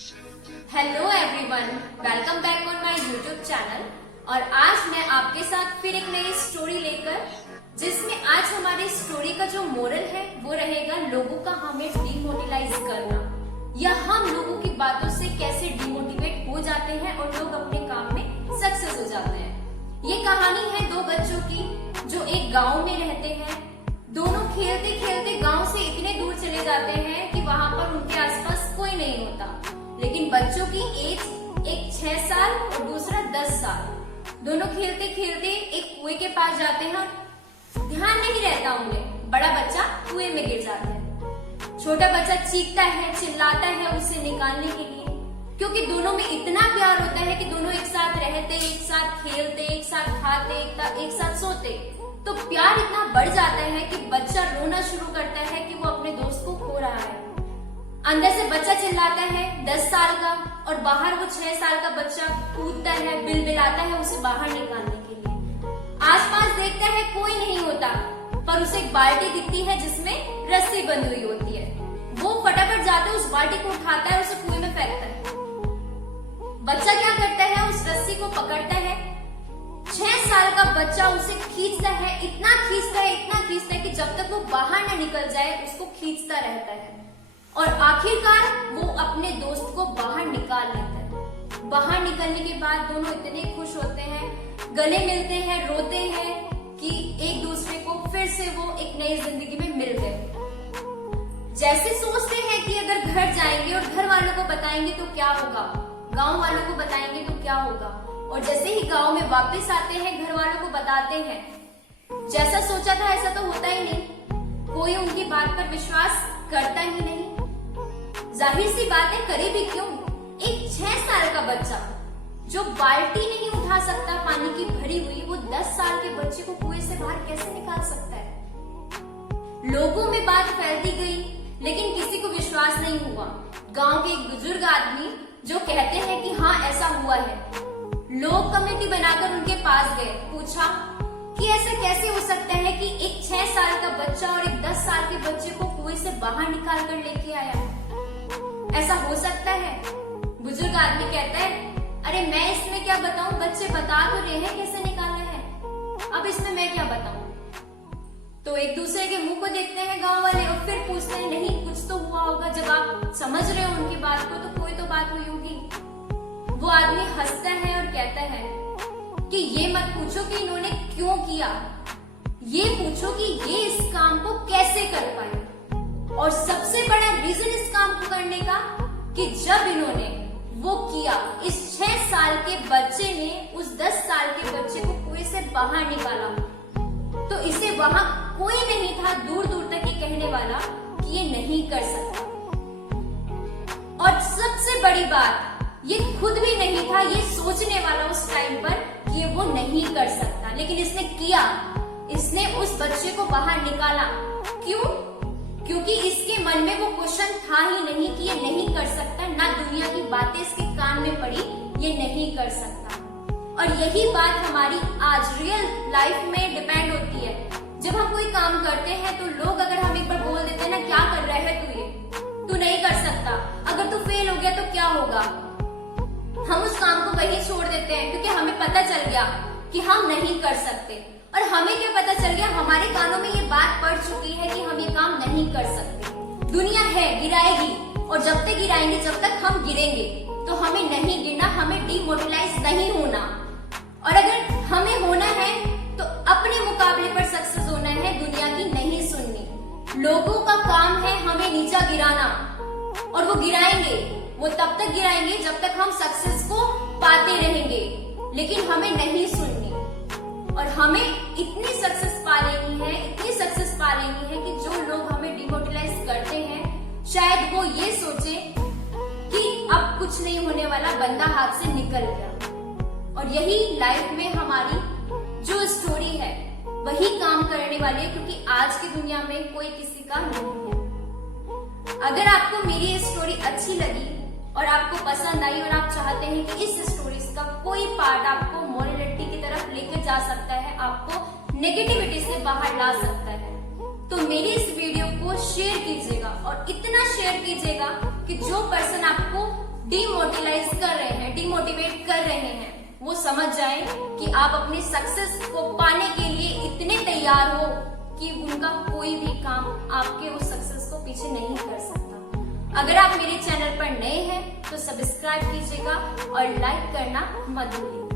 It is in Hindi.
Hello everyone, welcome back on my YouTube channel. और आज मैं आपके साथ फिर एक नई स्टोरी लेकर, जिसमें आज हमारी स्टोरी का जो मोरल है वो रहेगा लोगों का हमें डिमोटिलाइज करना, या हम लोगों की बातों से कैसे डिमोटिवेट हो जाते हैं और लोग अपने काम में सक्सेस हो जाते हैं। ये कहानी है दो बच्चों की जो एक गाँव में रहते हैं। दोनों खेलते खेलते गाँव से इतने दूर चले जाते हैं कि वहाँ पर उनके आसपास कोई नहीं होता। लेकिन बच्चों की एज एक 6 साल और दूसरा 10 साल। दोनों खेलते खेलते एक कुएं के पास जाते हैं और ध्यान नहीं रहता उन्हें, बड़ा बच्चा कुएं में गिर जाता है। छोटा बच्चा चीखता है, चिल्लाता है उसे निकालने के लिए, क्योंकि दोनों में इतना प्यार होता है कि दोनों एक साथ रहते, एक साथ खेलते, एक साथ खाते, एक साथ सोते। तो प्यार इतना बढ़ जाता है कि बच्चा रोना शुरू करता है कि वो अपने दोस्त को खो रहा है। अंदर से बच्चा चिल्लाता है 10 साल का, और बाहर वो 6 साल का बच्चा कूदता है, बिलबिलाता है उसे बाहर निकालने के लिए। आसपास देखता है कोई नहीं होता, पर उसे एक बाल्टी दिखती है जिसमें रस्सी बंधी हुई होती है। वो फटाफट जाकर उस बाल्टी को उठाता है, उसे कुएं में फेंकता है। बच्चा क्या करता है, उस रस्सी को पकड़ता है। 6 साल का बच्चा उसे खींचता है, इतना खींचता है, इतना खींचता है कि जब तक वो बाहर न निकल जाए उसको खींचता रहता है। और आखिरकार वो अपने दोस्त को बाहर निकाल लेता है। बाहर निकलने के बाद दोनों इतने खुश होते हैं, गले मिलते हैं, रोते हैं कि एक दूसरे को फिर से वो एक नई जिंदगी में मिल गए। जैसे सोचते हैं कि अगर घर जाएंगे और घर वालों को बताएंगे तो क्या होगा, गांव वालों को बताएंगे तो क्या होगा, और जैसे ही गांव में वापस आते हैं घर वालों को बताते हैं, जैसा सोचा था ऐसा तो होता ही नहीं। कोई उनकी बात पर विश्वास करता ही नहीं। जाहिर सी बात है, करे भी क्यों। एक 6 साल का बच्चा जो बाल्टी नहीं उठा सकता पानी की भरी हुई, वो 10 साल के बच्चे को कुएं से बाहर कैसे निकाल सकता है। लोगों में बात फैलती गई, लेकिन किसी को विश्वास नहीं हुआ। गांव के एक बुजुर्ग आदमी जो कहते हैं कि हाँ ऐसा हुआ है, लोग कमेटी बनाकर उनके पास गए, पूछा कि ऐसा कैसे हो सकता है कि एक 6 साल का बच्चा और एक 10 साल के बच्चे को कुएं से बाहर निकाल कर लेके आया। ऐसा हो सकता है? बुजुर्ग आदमी कहता है, अरे मैं इसमें क्या बताऊं, बच्चे बता तो रहे हैं कैसे निकालना है, अब इसमें मैं क्या बताऊं। तो एक दूसरे के मुंह को देखते हैं गांव वाले और फिर पूछते हैं, नहीं कुछ तो हुआ होगा, जब आप समझ रहे हो उनकी बात को तो कोई तो बात हुई होगी। वो आदमी हंसता है और कहता है कि ये मत पूछो कि इन्होंने क्यों किया, ये पूछो कि ये इस काम को कैसे कर पाए। और सबसे बड़ा रीजन इस काम को करने का कि जब इन्होंने वो किया, इस 6 साल के बच्चे ने उस 10 साल के बच्चे को कुएं से बाहर निकाला, तो इसे वहां कोई नहीं था दूर दूर तक ये कहने वाला कि ये नहीं कर सकता। और सबसे बड़ी बात, ये खुद भी नहीं था ये सोचने वाला उस टाइम पर कि ये वो नहीं कर सकता, लेकिन इसने किया। इसने उस बच्चे को बाहर निकाला। क्यों? क्योंकि इसके मन में वो क्वेश्चन था ही नहीं कि ये नहीं कर सकता, ना दुनिया की बातें इसके कान में पड़ी, ये नहीं कर सकता। और यही बात हमारी आज रियल लाइफ में डिपेंड होती है। जब हम कोई काम करते हैं तो लोग अगर हम एक बार बोल देते हैं ना, क्या कर रहा है तू, ये तू नहीं कर सकता, अगर तू फेल हो गया तो क्या होगा, हम उस काम को वहीं छोड़ देते हैं, क्योंकि हमें पता चल गया कि हम नहीं कर सकते। और हमें क्या पता चल गया, हमारे कानों में ये बात पड़ चुकी है कि हम ये काम नहीं कर सकते। दुनिया है, गिराएगी, और जब तक गिराएंगे, जब तक हम गिरेंगे, तो हमें नहीं गिरना, हमें डिमोटिलाइज नहीं होना। और अगर हमें होना है तो अपने मुकाबले पर सक्सेस होना है, दुनिया की नहीं सुननी। लोगों का काम है हमें नीचा गिराना, और वो गिराएंगे, वो तब तक गिराएंगे जब तक हम सक्सेस को पाते रहेंगे, लेकिन हमें नहीं सुननी। और हमें इतनी सक्सेस पा लेनी है, इतनी सक्सेस पा लेनी है कि जो लोग हमें डिमोटिलाइज करते हैं, शायद वो ये सोचे कि अब कुछ नहीं होने वाला, बंदा हाथ से निकल गया। और यही लाइफ में हमारी जो स्टोरी है वही काम करने वाली है, क्योंकि आज की दुनिया में कोई किसी का नहीं है। अगर आपको मेरी स्टोरी अच्छी लगी और आपको पसंद आई, और आप चाहते हैं कि इस स्टोरी का कोई पार्ट आपको मोरालिटी की तरफ लेके जा सकता है, आपको नेगेटिविटी से बाहर ला सकता है, तो मेरी इस वीडियो को शेयर कीजिएगा। और इतना शेयर कीजिएगा कि जो पर्सन आपको वो समझ जाए कि आप अपनी सक्सेस को पाने के लिए इतने तैयार हो कि उनका कोई भी काम आपके उस सक्सेस को पीछे नहीं कर सकता। अगर आप मेरे चैनल पर नए हैं तो सब्सक्राइब कीजिएगा और लाइक करना मत भूलिएगा।